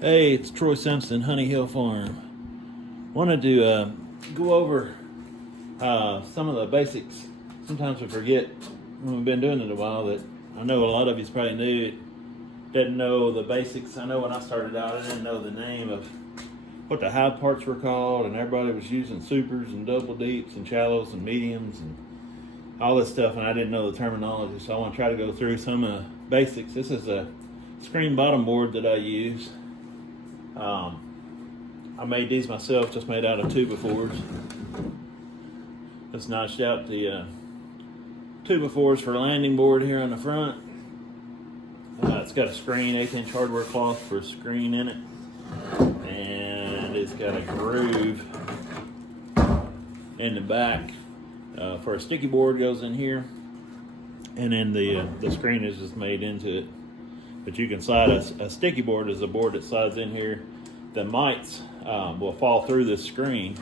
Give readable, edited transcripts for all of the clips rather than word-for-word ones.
Hey, it's Troy Simpson, Honey Hill Farm. Wanted to go over some of the basics. Sometimes we forget when we've been doing it a while that I know a lot of you's probably new. Didn't know the basics. I know when I started out, I didn't know the name of what the hive parts were called, and everybody was using supers and double deeps and shallows and mediums and all this stuff, and I didn't know the terminology. So I want to try to go through some basics. This is a screen bottom board that I use. I made these myself, just made out of 2x4s. Just notched out the 2x4s for a landing board here on the front. It's got a screen, 1/8" hardware cloth for a screen in it. And it's got a groove in the back for a sticky board goes in here. And then the screen is just made into it. But you can slide a sticky board is a board that slides in here. The mites will fall through this screen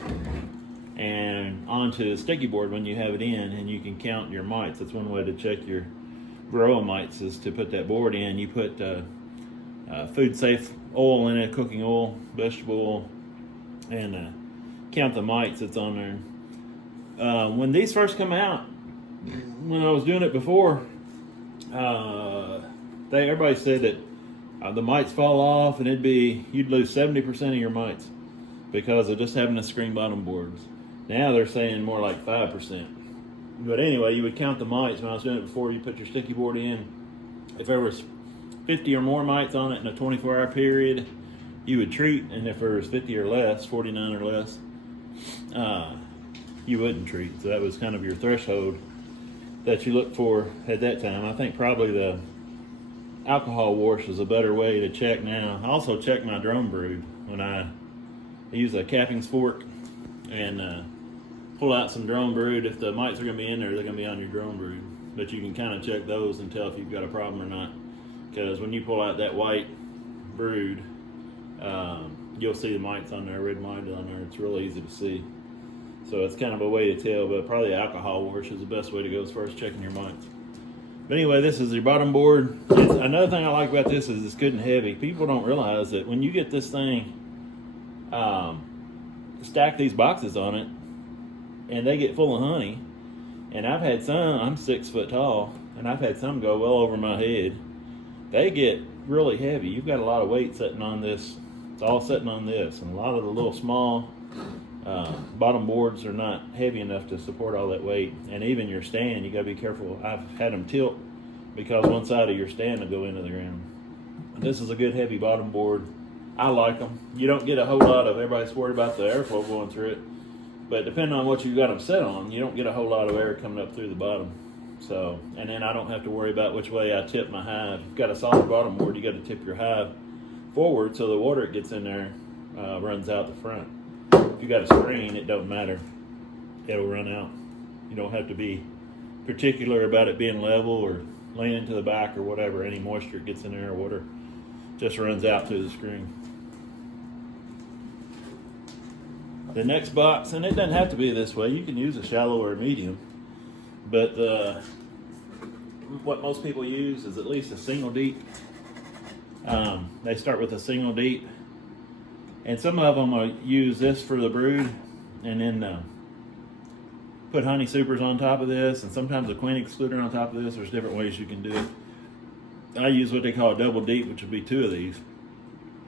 and onto the sticky board when you have it in, and you can count your mites. That's one way to check your grow mites, is to put that board in. You put food safe oil in it, cooking oil, vegetable oil, and count the mites that's on there. When these first come out, when I was doing it before, everybody said that the mites fall off and you'd lose 70% of your mites because of just having the screen bottom boards. Now they're saying more like 5%. But anyway, you would count the mites. When I was doing it before, you put your sticky board in. If there was 50 or more mites on it in a 24-hour period, you would treat. And if there was 50 or less, 49 or less, you wouldn't treat. So that was kind of your threshold that you look for at that time. I think probably the alcohol wash is a better way to check now. I also check my drone brood when I use a cappings fork and pull out some drone brood. If the mites are going to be in there, they're going to be on your drone brood. But you can kind of check those and tell if you've got a problem or not. Because when you pull out that white brood, you'll see the mites on there, red mites on there. It's real easy to see. So it's kind of a way to tell, but probably the alcohol wash is the best way to go as far as checking your mites. But anyway, this is your bottom board. Another thing I like about this is it's good and heavy. People don't realize that when you get this thing, stack these boxes on it, and they get full of honey. And I've had some, I'm 6 foot tall, and I've had some go well over my head. They get really heavy. You've got a lot of weight sitting on this. It's all sitting on this. And a lot of the little small bottom boards are not heavy enough to support all that weight. And even your stand, you got to be careful. I've had them tilt because one side of your stand will go into the ground. This is a good heavy bottom board. I like them. You don't get a whole lot of, everybody's worried about the airflow going through it. But depending on what you've got them set on, you don't get a whole lot of air coming up through the bottom. So, and then I don't have to worry about which way I tip my hive. If you've got a solid bottom board, you got to tip your hive forward so the water that gets in there runs out the front. If you got a screen, it don't matter. It'll run out. You don't have to be particular about it being level or leaning to the back or whatever. Any moisture gets in there or water just runs out to the screen. The next box, and it doesn't have to be this way. You can use a shallow or a medium, but what most people use is at least a single deep. They start with a single deep. And some of them will use this for the brood and then put honey supers on top of this, and sometimes a queen excluder on top of this. There's different ways you can do it. I use what they call a double deep, which would be 2 of these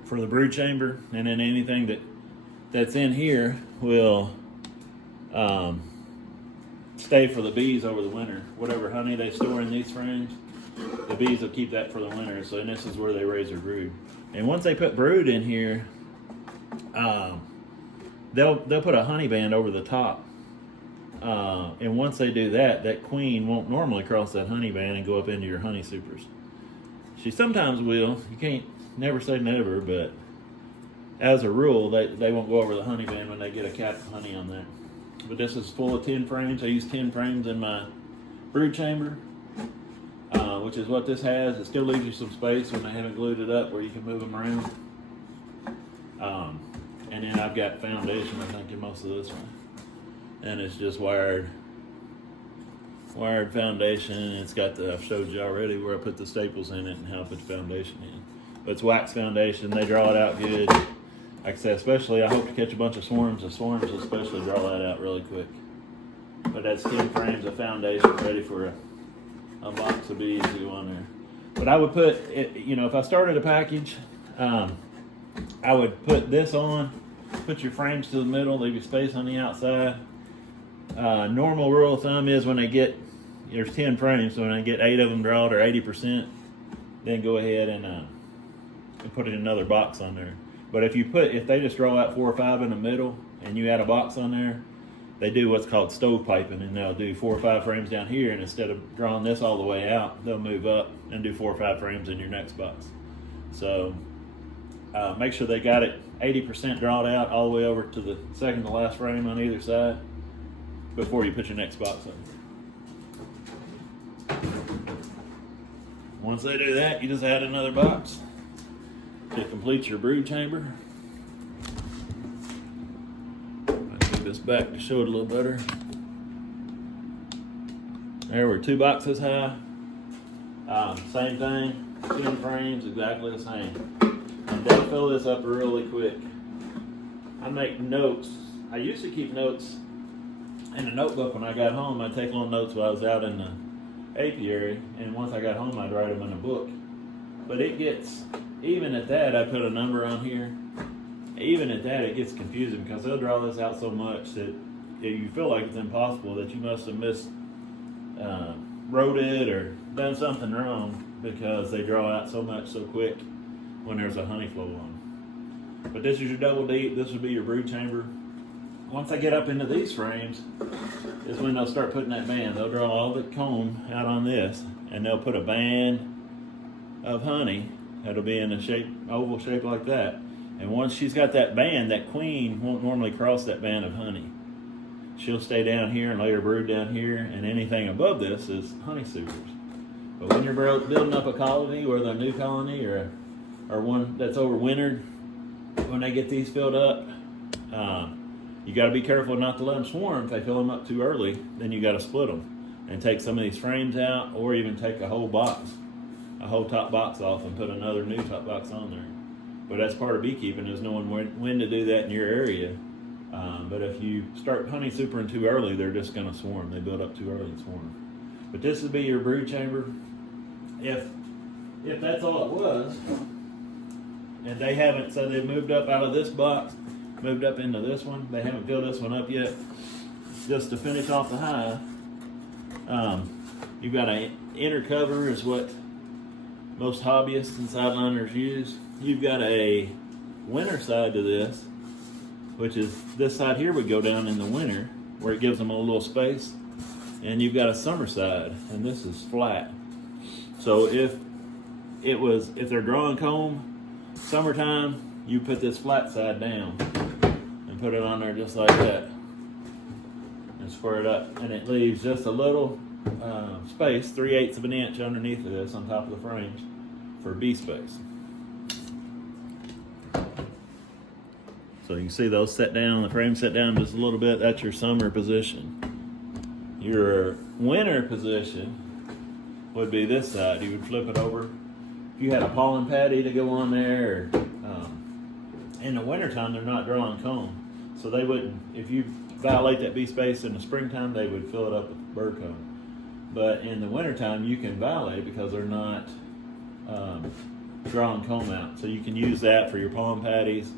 for the brood chamber, and then anything that's in here will stay for the bees over the winter. Whatever honey they store in these frames, the bees will keep that for the winter. So this is where they raise their brood. And once they put brood in here, they'll put a honey band over the top, and once they do that, that queen won't normally cross that honey band and go up into your honey supers. She sometimes will. You can't never say never, but as a rule, they won't go over the honey band when they get a cap of honey on there. But this is full of 10 frames. I use 10 frames in my brood chamber, which is what this has. It still leaves you some space when they haven't glued it up where you can move them around. And then I've got foundation, I think, in most of this one. And it's just wired foundation. It's got I've showed you already where I put the staples in it and how I put the foundation in. But it's wax foundation. They draw it out good. Like I said, especially I hope to catch a bunch of swarms. The swarms especially draw that out really quick. But that's 10 frames of foundation ready for a box of bees to go on there. But I would put, if I started a package, I would put this on, put your frames to the middle, leave your space on the outside. Normal rule of thumb is when they get, there's 10 frames, so when I get 8 of them drawed or 80%, then go ahead and put it in another box on there. But if they just draw out 4 or 5 in the middle and you add a box on there, they do what's called stovepiping, and they'll do 4 or 5 frames down here, and instead of drawing this all the way out, they'll move up and do 4 or 5 frames in your next box. So make sure they got it 80% drawn out all the way over to the second to last frame on either side before you put your next box on. Once they do that, you just add another box to complete your brood chamber. This back to show it a little better. There, we're 2 boxes high. Same thing, 10 frames, exactly the same. And they'll fill this up really quick. I make notes. I used to keep notes in a notebook when I got home. I'd take little notes while I was out in the apiary, and once I got home, I'd write them in a book. But it gets, even at that, I put a number on here. Even at that, it gets confusing because they'll draw this out so much that you feel like it's impossible, that you must have wrote it or done something wrong because they draw out so much so quick when there's a honey flow on. But this is your double deep. This would be your brood chamber. Once I get up into these frames is when they'll start putting that band. They'll draw all the comb out on this, and they'll put a band of honey that'll be in a shape, oval shape like that. And once she's got that band, that queen won't normally cross that band of honey. She'll stay down here and lay her brood down here, and anything above this is honey supers. But when you're building up a colony, whether a new colony or one that's overwintered, when they get these filled up, you got to be careful not to let them swarm. If they fill them up too early, then you got to split them and take some of these frames out, or even take a whole box, a whole top box off, and put another new top box on there. But that's part of beekeeping, is knowing when to do that in your area. But if you start honey supering too early, they're just going to swarm. They build up too early and swarm. But this would be your brood chamber. If that's all it was, and they haven't, so they've moved up out of this box, moved up into this one. They haven't filled this one up yet. Just to finish off the hive, you've got an inner cover, is what most hobbyists and sideliners use. You've got a winter side to this, which is this side here would go down in the winter, where it gives them a little space. And you've got a summer side, and this is flat. So if they're drawing comb, summertime, you put this flat side down and put it on there just like that, and square it up, and it leaves just a little space, 3/8 of an inch underneath of this on top of the frames for bee space. So you can see those set down, the frame set down just a little bit. That's your summer position. Your winter position would be this side. You would flip it over. If you had a pollen patty to go on there, or, in the wintertime, they're not drawing comb. So they wouldn't, if you violate that bee space in the springtime, they would fill it up with bird comb. But in the wintertime, you can violate it because they're not drawing comb out. So you can use that for your pollen patties.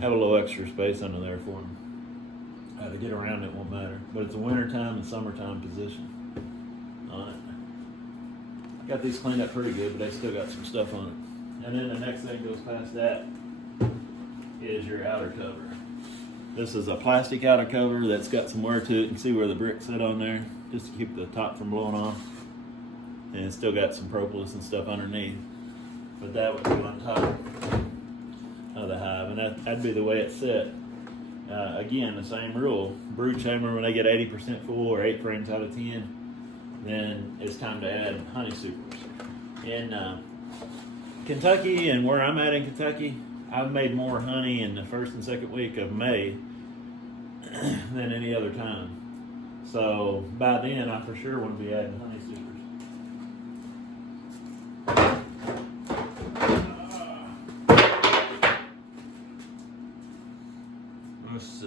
Have a little extra space under there for them. To get around it won't matter. But it's a wintertime and summertime position on it. I got these cleaned up pretty good, but they still got some stuff on it. And then the next thing goes past that is your outer cover. This is a plastic outer cover that's got some wear to it. You can see where the bricks sit on there, just to keep the top from blowing off. And it's still got some propolis and stuff underneath. But that would be on top of the hive, and that'd be the way it's set. Again, the same rule. Brood chamber, when they get 80% full or 8 frames out of 10, then it's time to add honey supers. In Kentucky, and where I'm at in Kentucky, I've made more honey in the first and second week of May than any other time. So by then, I for sure want to be adding honey supers. Let's see.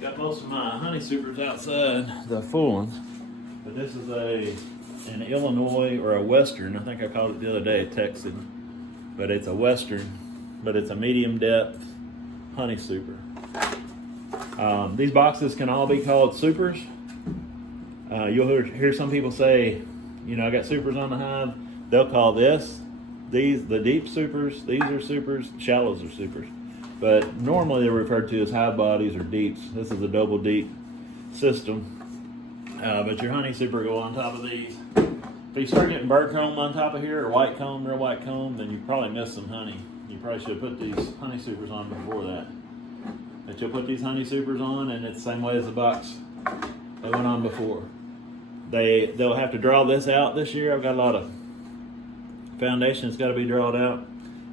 Got most of my honey supers outside, the full ones, but this is an Illinois or a Western. I think I called it the other day a Texan, but it's a Western, but it's a medium depth honey super. These boxes can all be called supers. You'll hear some people say, you know, I got supers on the hive. They'll call these the deep supers. These are supers. Shallows are supers. But normally they're referred to as hive bodies or deeps. This is a double deep system. But your honey super go on top of these. If you start getting bird comb on top of here, or white comb, real white comb, then you probably missed some honey. You probably should have put these honey supers on before that. But you'll put these honey supers on, and it's the same way as the box they went on before. They'll have to draw this out this year. I've got a lot of foundation that's got to be drawn out.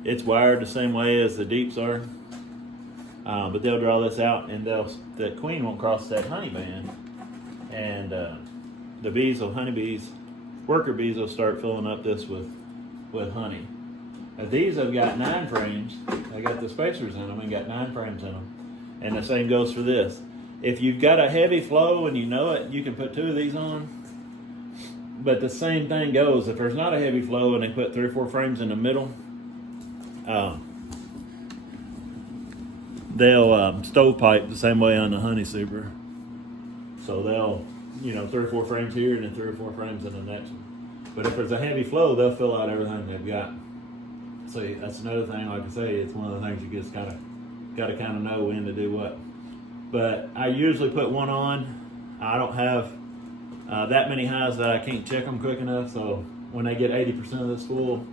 It's wired the same way as the deeps are. But they'll draw this out, and the queen won't cross that honey band, and the bees, honeybees, worker bees, will start filling up this with honey. Now these have got 9 frames. I got the spacers in them and got 9 frames in them, and the same goes for this. If you've got a heavy flow and you know it, you can put 2 of these on. But the same thing goes if there's not a heavy flow and they put 3 or 4 frames in the middle. They'll stovepipe the same way on the honey super. So they'll, 3 or 4 frames here and then 3 or 4 frames in the next one. But if there's a heavy flow, they'll fill out everything they've got. So that's another thing, like I say, it's one of the things you just got to kind of know when to do what. But I usually put one on. I don't have that many hives that I can't check them quick enough. So when they get 80% of this full,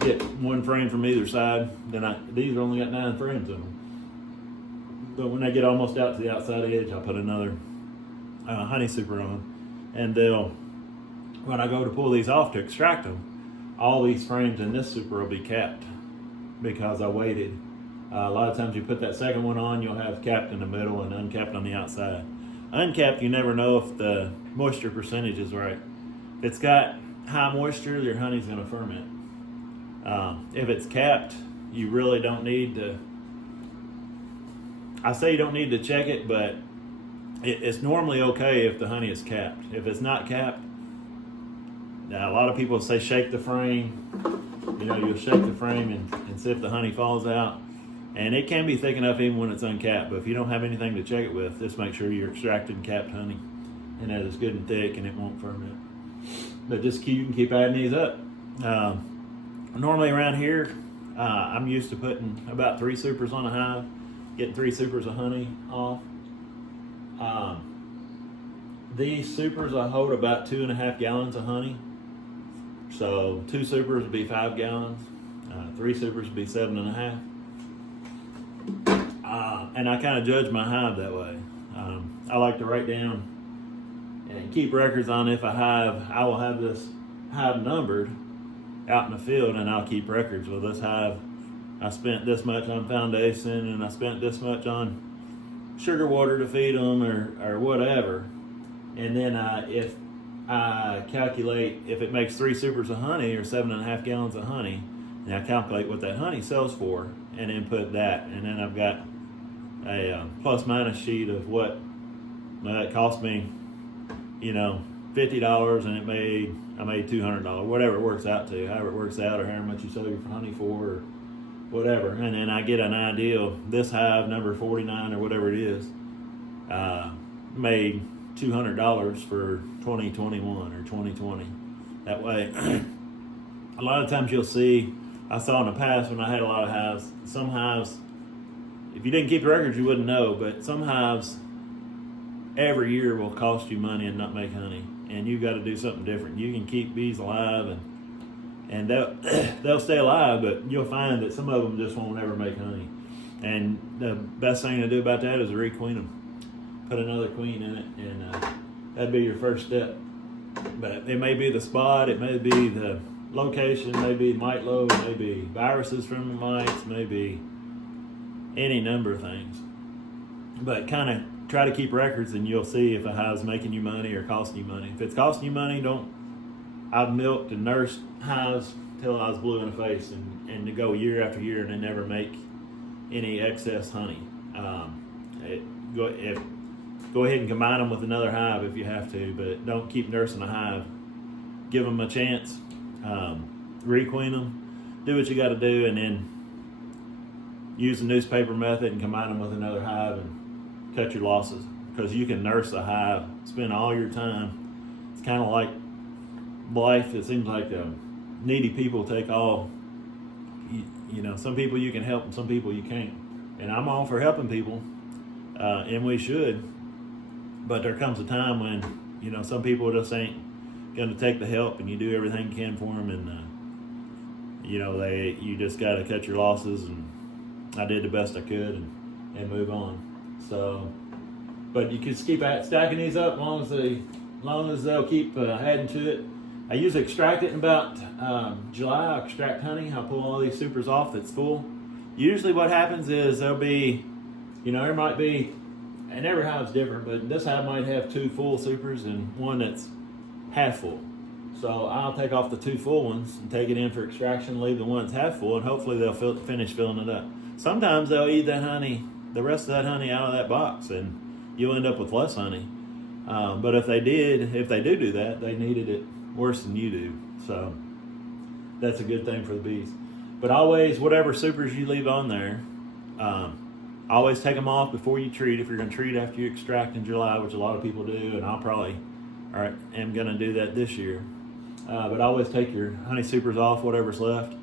get 1 frame from either side. Then these are only got 9 frames in them. But when they get almost out to the outside edge, I'll put another honey super on. And when I go to pull these off to extract them, all these frames in this super will be capped because I waited. A lot of times you put that second one on, you'll have capped in the middle and uncapped on the outside. Uncapped, you never know if the moisture percentage is right. If it's got high moisture, your honey's going to ferment. If it's capped, you really don't need to. I say you don't need to check it, but it's normally okay if the honey is capped. If it's not capped, now a lot of people say shake the frame. You'll shake the frame and see if the honey falls out. And it can be thick enough even when it's uncapped, but if you don't have anything to check it with, just make sure you're extracting capped honey and that it's good and thick and it won't ferment. But you can keep adding these up. Normally around here, I'm used to putting about 3 supers on a hive, getting 3 supers of honey off. These supers I hold about 2.5 gallons of honey. So 2 supers would be 5 gallons, 3 supers would be 7.5. And I kind of judge my hive that way. I like to write down and keep records on if a hive, I will have this hive numbered out in the field, and I'll keep records. Well, this hive, I spent this much on foundation, and I spent this much on sugar water to feed them or whatever. And then if I calculate if it makes 3 supers of honey or 7.5 gallons of honey, and I calculate what that honey sells for and then put that. And then I've got a plus minus sheet of what it cost me, $50 and I made $200, whatever it works out to, however it works out, or however much you sell your honey for, or whatever. And then I get an idea, this hive, number 49 or whatever it is, made $200 for 2021 or 2020. That way, a lot of times you'll see, I saw in the past when I had a lot of hives, some hives, if you didn't keep the records, you wouldn't know, but some hives every year will cost you money and not make honey. And you've got to do something different. You can keep bees alive and they'll stay alive, but you'll find that some of them just won't ever make honey. And the best thing to do about that is requeen them. Put another queen in it, and that'd be your first step. But it may be the spot, it may be the location, maybe mite load, maybe viruses from the mites, maybe any number of things. But kind of try to keep records, and you'll see if a hive's making you money or costing you money. If it's costing you money, don't I've milked and nursed hives till I was blue in the face, and to go year after year and then never make any excess honey. Go ahead and combine them with another hive if you have to, but don't keep nursing a hive. Give them a chance, requeen them, do what you got to do, and then use the newspaper method and combine them with another hive and cut your losses. Because you can nurse a hive, spend all your time. It's kind of like life. It seems like needy people take all. You know, some people you can help and some people you can't. And I'm all for helping people, and we should. But there comes a time when, you know, some people just ain't going to take the help, and you do everything you can for them, and you know, you just got to cut your losses. And I did the best I could and move on. So, but you can just keep stacking these up as long as they'll keep adding to it. I usually extract it in about July. I extract honey. I pull all these supers off that's full. Usually what happens is there'll be, you know, there might be, and every hive's different, but this hive might have 2 full supers and one that's half full. So I'll take off the 2 full ones and take it in for extraction, leave the one that's half full, and hopefully they'll finish filling it up. Sometimes they'll eat that honey, the rest of that honey out of that box, and you'll end up with less honey. But if they do that, they needed it worse than you do. So that's a good thing for the bees. But always, whatever supers you leave on there, always take them off before you treat. If you're going to treat after you extract in July, which a lot of people do, and I'm going to do that this year. But always take your honey supers off, whatever's left.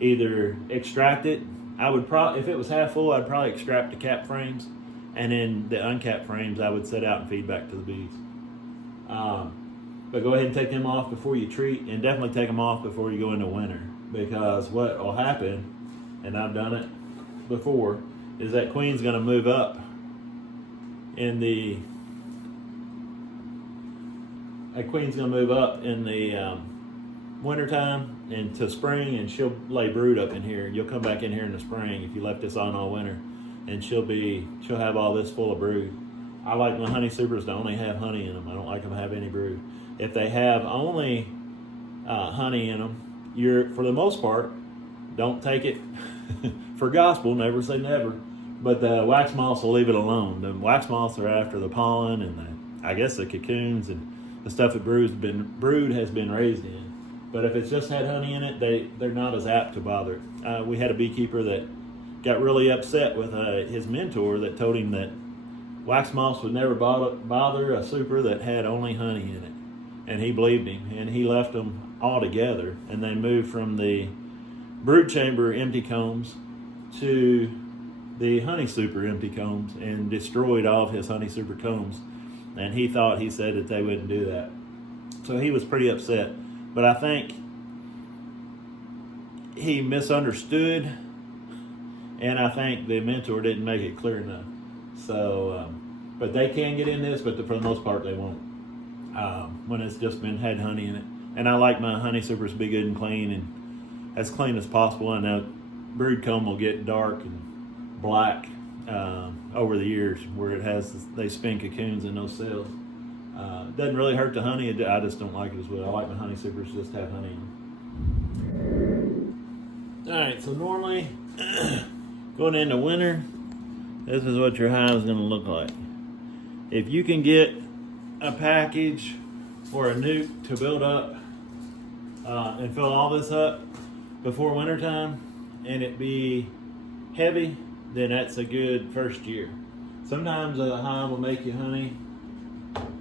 Either extract it. If it was half full, I'd probably extract the cap frames, and then the uncapped frames I would set out and feed back to the bees. But go ahead and take them off before you treat, and definitely take them off before you go into winter, because what will happen, and I've done it before, is that queen's going to move up in the wintertime into spring, and she'll lay brood up in here. You'll come back in here in the spring if you left this on all winter, and she'll have all this full of brood. I like my honey supers to only have honey in them. I don't like them to have any brood. If they have only honey in them, for the most part, don't take it for gospel. Never say never. But the wax moths will leave it alone. The wax moths are after the pollen and I guess the cocoons and the stuff that brood has been raised in. But if it's just had honey in it, they're not as apt to bother it. We had a beekeeper that got really upset with his mentor that told him that wax moths would never bother a super that had only honey in it. And he believed him, and he left them all together, and they moved from the brood chamber empty combs to the honey super empty combs and destroyed all of his honey super combs. And he said that they wouldn't do that. So he was pretty upset. But I think he misunderstood, and I think the mentor didn't make it clear enough. So, but they can get in this, but for the most part they won't. When it's just had honey in it. And I like my honey supers to be good and clean, and as clean as possible. And that brood comb will get dark and black over the years where they spin cocoons in those cells. Doesn't really hurt the honey. I just don't like it as well. I like my honey supers just to have honey in them. Alright, so normally going into winter, this is what your hive is going to look like. If you can get a package or a nuke to build up and fill all this up before wintertime and it be heavy, then that's a good first year. Sometimes a hive will make you honey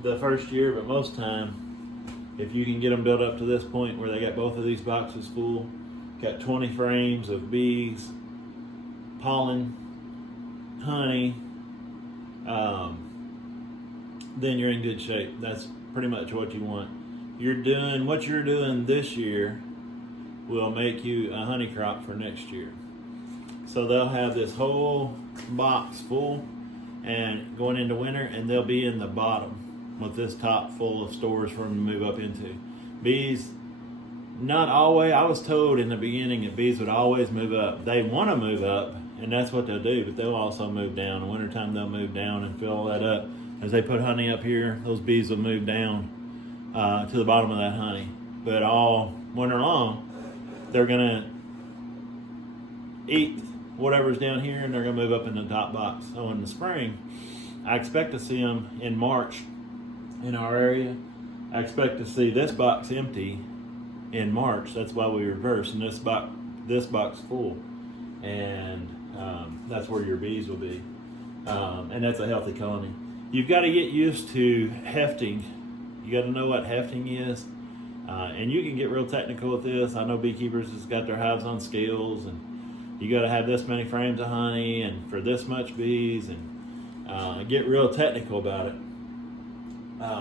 the first year, but most time, if you can get them built up to this point where they got both of these boxes full, got 20 frames of bees, pollen, honey, then you're in good shape. That's pretty much what you want. What you're doing this year will make you a honey crop for next year. So they'll have this whole box full and going into winter, and they'll be in the bottom with this top full of stores for them to move up into. Bees, not always. I was told in the beginning that bees would always move up. They want to move up, and that's what they'll do, but they'll also move down. In the wintertime, they'll move down and fill that up. As they put honey up here, those bees will move down to the bottom of that honey. but all winter long, they're gonna eat whatever's down here, and they're gonna move up in the top box. So in the spring, I expect to see them in March in our area. I expect to see this box empty in March. That's why we reverse, and this box full, and that's where your bees will be, and that's a healthy colony. You've got to get used to hefting. You got to know what hefting is, and you can get real technical with this. I know beekeepers has got their hives on scales, and you got to have this many frames of honey and for this much bees, and get real technical about it.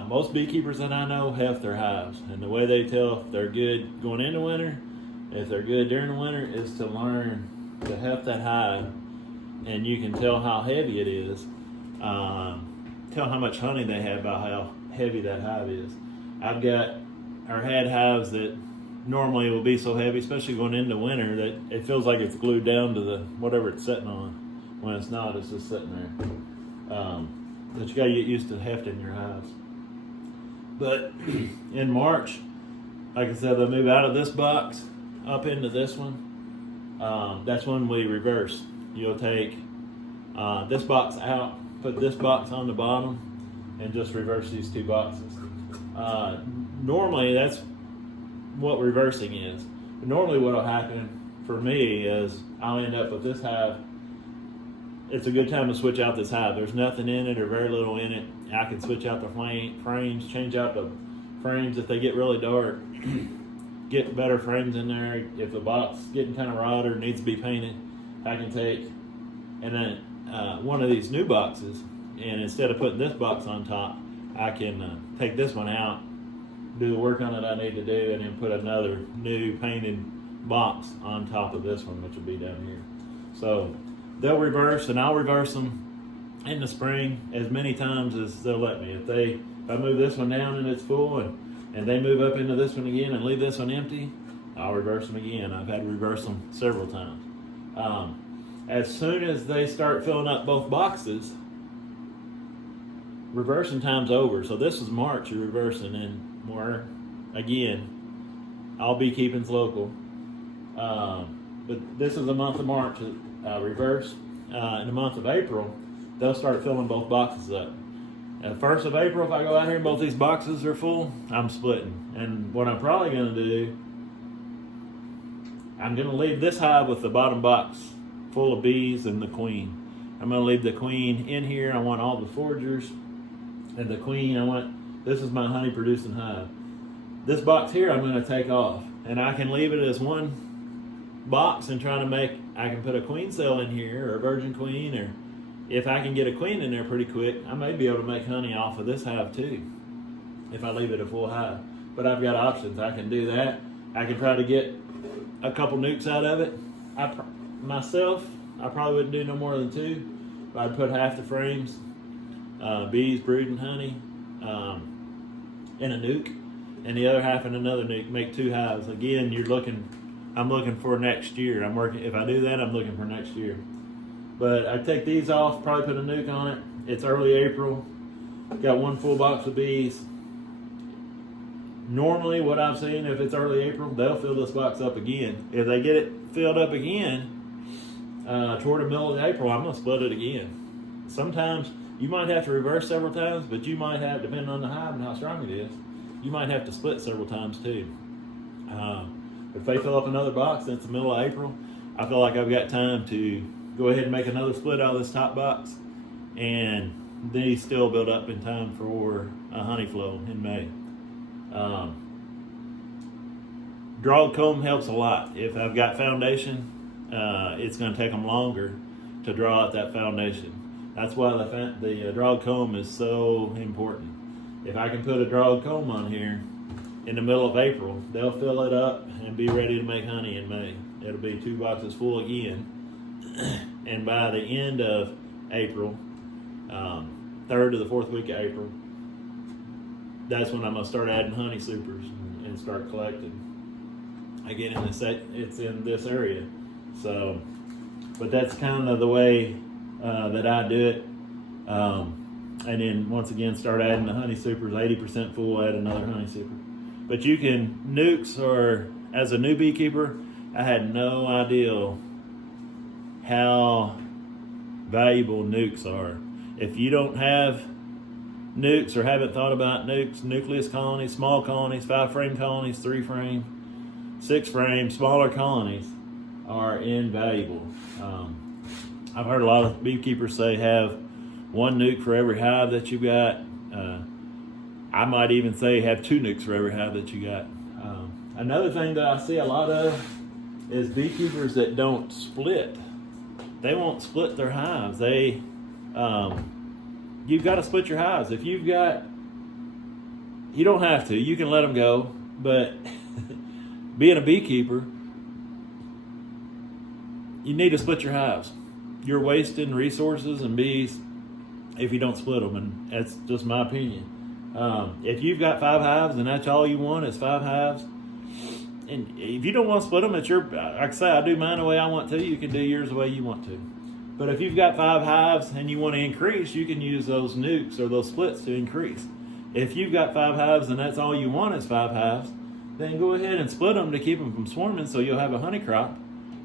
Most beekeepers that I know heft their hives, and the way they tell if they're good going into winter, if they're good during the winter, is to learn to heft that hive, and you can tell how heavy it is. Tell how much honey they have by how heavy that hive is. I've got or had hives that normally will be so heavy, especially going into winter, that it feels like it's glued down to the whatever it's sitting on. When it's not, it's just sitting there. But you got to get used to hefting your hives. But in March, like I said, they'll move out of this box up into this one. That's when we reverse. You'll take this box out, put this box on the bottom, and just reverse these two boxes. Normally, that's what reversing is. But normally what will happen for me is I'll end up with this hive. It's a good time to switch out this hive. There's nothing in it or very little in it. I can switch out the frames, change out the frames if they get really dark, get better frames in there. If the box is getting kind of rotted or needs to be painted, I can take and then one of these new boxes, and instead of putting this box on top, I can take this one out, do the work on it I need to do, and then put another new painted box on top of this one, which will be down here. So they'll reverse, and I'll reverse them in the spring as many times as they'll let me. If I move this one down and it's full, and they move up into this one again and leave this one empty, I'll reverse them again. I've had to reverse them several times. As soon as they start filling up both boxes, reversing time's over. So this is March, you're reversing, and more again, all beekeeping's local. But this is the month of March, reverse. In the month of April, they'll start filling both boxes up. 1st of April, if I go out here and both these boxes are full, I'm splitting. And what I'm probably going to do, I'm going to leave this hive with the bottom box full of bees and the queen. I'm going to leave the queen in here. I want all the foragers, and the queen, this is my honey producing hive. This box here I'm going to take off, and I can leave it as one box and I can put a queen cell in here, or a virgin queen, or if I can get a queen in there pretty quick, I may be able to make honey off of this hive too, if I leave it a full hive. But I've got options. I can do that. I can try to get a couple nukes out of it. Myself, I probably wouldn't do no more than 2. But I'd put half the frames, bees, brood, and honey, in a nuke, and the other half in another nuke. Make 2 hives. Again, I'm looking for next year. If I do that, I'm looking for next year. But I take these off, probably put a nuke on it. It's early April. Got 1 full box of bees. Normally, what I've seen, if it's early April, they'll fill this box up again. If they get it filled up again, toward the middle of April, I'm going to split it again. Sometimes you might have to reverse several times, but you might have, depending on the hive and how strong it is, you might have to split several times too. If they fill up another box and it's the middle of April, I feel like I've got time to go ahead and make another split out of this top box, and these still build up in time for a honey flow in May. Drawed comb helps a lot. If I've got foundation, it's going to take them longer to draw out that foundation. That's why the drawed comb is so important. If I can put a drawed comb on here in the middle of April, they'll fill it up and be ready to make honey in May. It'll be 2 boxes full again. And by the end of April, 3rd to the 4th week of April, that's when I'm going to start adding honey supers and start collecting. Again, it's in this area. So, but that's kind of the way that I do it. And then once again, start adding the honey supers. 80% full, add another honey super. But you can, nukes, or as a new beekeeper, I had no idea how valuable nukes are. If you don't have nukes or haven't thought about nukes, nucleus colonies, small colonies, 5-frame colonies, 3-frame, 6-frame, smaller colonies are invaluable. I've heard a lot of beekeepers say have one nuke for every hive that you've got. I might even say have 2 nukes for every hive that you got. Another thing that I see a lot of is beekeepers that don't split. They won't split their hives. You've got to split your hives. If you've got, you don't have to. You can let them go. But being a beekeeper, you need to split your hives. You're wasting resources and bees if you don't split them, and that's just my opinion. If you've got 5 hives and that's all you want is 5 hives, and if you don't want to split them, it's your, like I say, I do mine the way I want to. You can do yours the way you want to. But if you've got 5 hives and you want to increase, you can use those nukes or those splits to increase. If you've got 5 hives and that's all you want is 5 hives, then go ahead and split them to keep them from swarming, so you'll have a honey crop,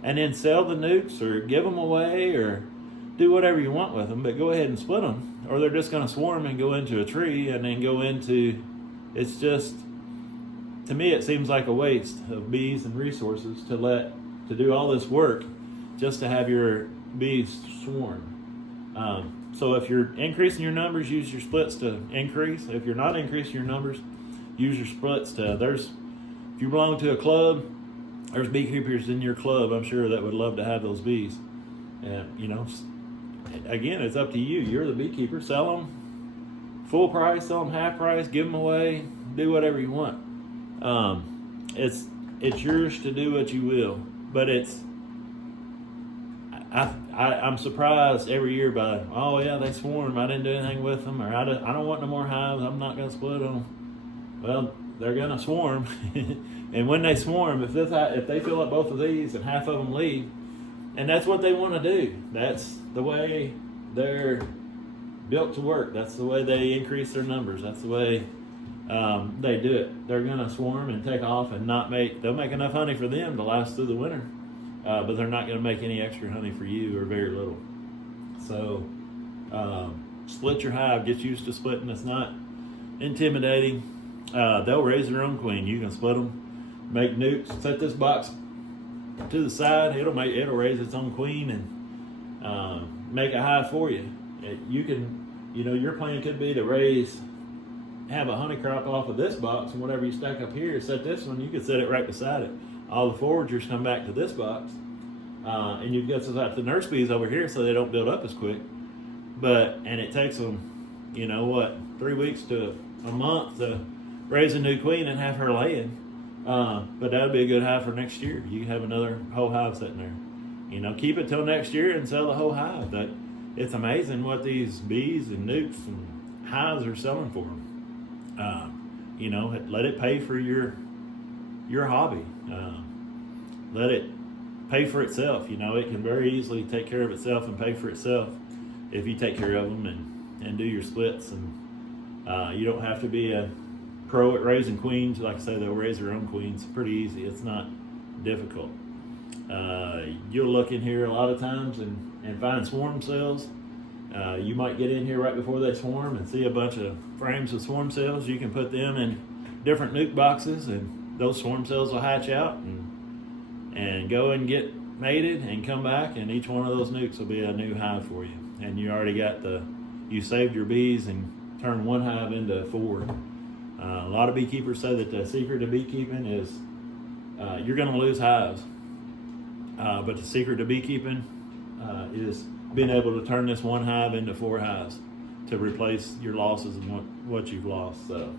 and then sell the nukes or give them away or do whatever you want with them. But go ahead and split them, or they're just going to swarm and go into a tree and then go into, it's just, to me, it seems like a waste of bees and resources to do all this work just to have your bees swarm. So if you're increasing your numbers, use your splits to increase. If you're not increasing your numbers, use your splits to, if you belong to a club, there's beekeepers in your club, I'm sure, that would love to have those bees. And, again, it's up to you. You're the beekeeper. Sell them full price, sell them half price, give them away, do whatever you want. It's yours to do what you will, but I'm surprised every year by, oh yeah, they swarm, I didn't do anything with them, or I don't want no more hives, I'm not going to split them. Well, they're going to swarm, and when they swarm, if they fill up both of these and half of them leave, and that's what they want to do. That's the way they're built to work. That's the way they increase their numbers. That's the way they do it. They're going to swarm and take off and they'll make enough honey for them to last through the winter, but they're not going to make any extra honey for you, or very little. So split your hive. Get used to splitting. It's not intimidating. They'll raise their own queen. You can split them, make nukes, set this box to the side. It'll raise its own queen and make a hive for you. You can, your plan could be to have a honey crop off of this box, and whatever you stack up here, set this one, you could set it right beside it. All the foragers come back to this box, and you've got the nurse bees over here so they don't build up as quick. And it takes them, 3 weeks to a month to raise a new queen and have her laying. But that'd be a good hive for next year. You can have another whole hive sitting there. Keep it till next year and sell the whole hive. It's amazing what these bees and nukes and hives are selling for them. Let it pay for your hobby. Let it pay for itself. It can very easily take care of itself and pay for itself if you take care of them and do your splits. And you don't have to be a pro at raising queens. Like I say, they'll raise their own queens. Pretty easy. It's not difficult. You'll look in here a lot of times and find swarm cells. You might get in here right before they swarm and see a bunch of frames of swarm cells. You can put them in different nuke boxes, and those swarm cells will hatch out and go and get mated and come back, and each one of those nukes will be a new hive for you. And you already you saved your bees and turned one hive into 4. A lot of beekeepers say that the secret to beekeeping is you're going to lose hives. But the secret to beekeeping is being able to turn this one hive into 4 hives to replace your losses and what you've lost. So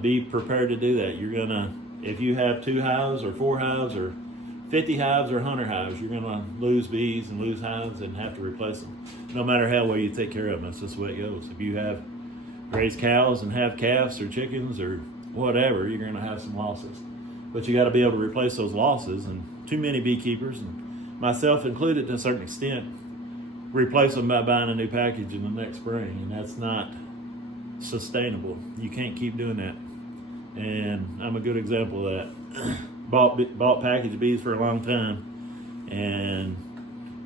be prepared to do that. If you have 2 hives or 4 hives or 50 hives or 100 hives, you're going to lose bees and lose hives and have to replace them. No matter how well you take care of them, that's just the way it goes. If you have raised cows and have calves or chickens or whatever, you're going to have some losses. But you got to be able to replace those losses, and too many beekeepers, and myself included to a certain extent, replace them by buying a new package in the next spring, and that's not sustainable. You can't keep doing that. and I'm a good example of that. bought packaged bees for a long time, and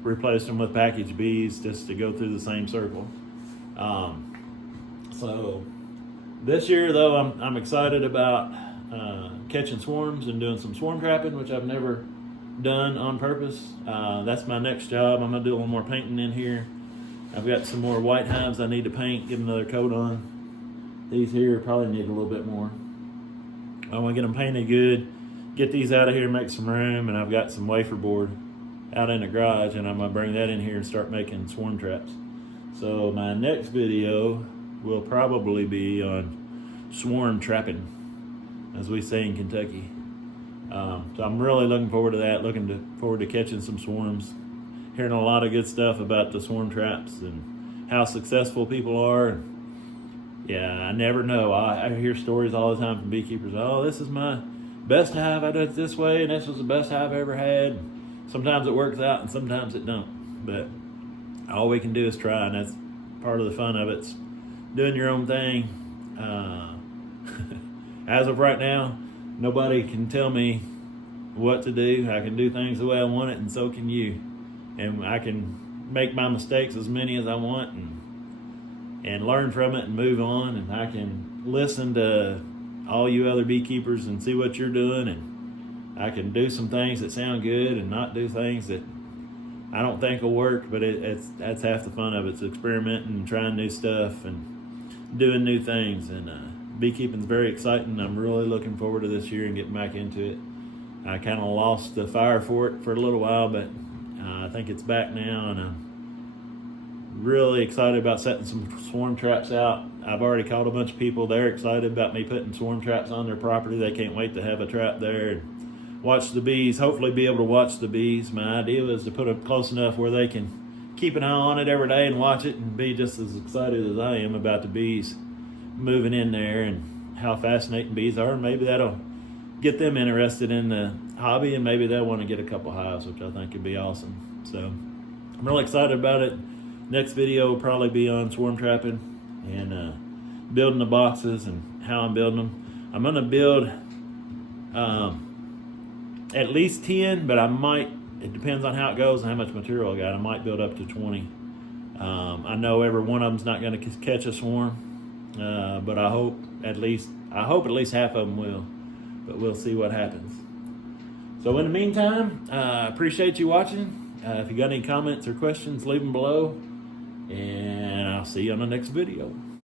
replaced them with packaged bees just to go through the same circle. So this year, though, I'm excited about catching swarms and doing some swarm trapping, which I've never done on purpose. That's my next job. I'm gonna do a little more painting in here. I've got some more white hives I need to paint, give another coat on. These here probably need a little bit more. I want to get them painted good, get these out of here, make some room, and I've got some wafer board out in the garage, and I'm gonna bring that in here and start making swarm traps. So my next video will probably be on swarm trapping, as we say in Kentucky. So I'm really looking forward to that, forward to catching some swarms, hearing a lot of good stuff about the swarm traps and how successful people are. Yeah, I never know. I hear stories all the time from beekeepers. Oh, this is my best hive. I did it this way, and this was the best hive I ever had. Sometimes it works out, and sometimes it don't. But all we can do is try, and that's part of the fun of it. It's doing your own thing. As of right now, nobody can tell me what to do. I can do things the way I want it, and so can you. And I can make my mistakes, as many as I want, and learn from it and move on. And I can listen to all you other beekeepers and see what you're doing. And I can do some things that sound good and not do things that I don't think will work. But that's half the fun of it. It's experimenting and trying new stuff and doing new things. And beekeeping is very exciting. I'm really looking forward to this year and getting back into it. I kind of lost the fire for it for a little while, but I think it's back now, and I'm really excited about setting some swarm traps out. I've already called a bunch of people. They're excited about me putting swarm traps on their property. They can't wait to have a trap there and watch the bees, hopefully be able to watch the bees. My idea is to put it close enough where they can keep an eye on it every day and watch it and be just as excited as I am about the bees moving in there and how fascinating bees are. And maybe that'll get them interested in the hobby, and maybe they'll want to get a couple hives, which I think would be awesome. So I'm really excited about it. Next video will probably be on swarm trapping and building the boxes and how I'm building them. I'm going to build at least 10, but I might, it depends on how it goes and how much material I got. I might build up to 20. I know every one of them's not going to catch a swarm, but I hope at least half of them will. But we'll see what happens. So in the meantime, I appreciate you watching. If you got any comments or questions, leave them below. And I'll see you on the next video.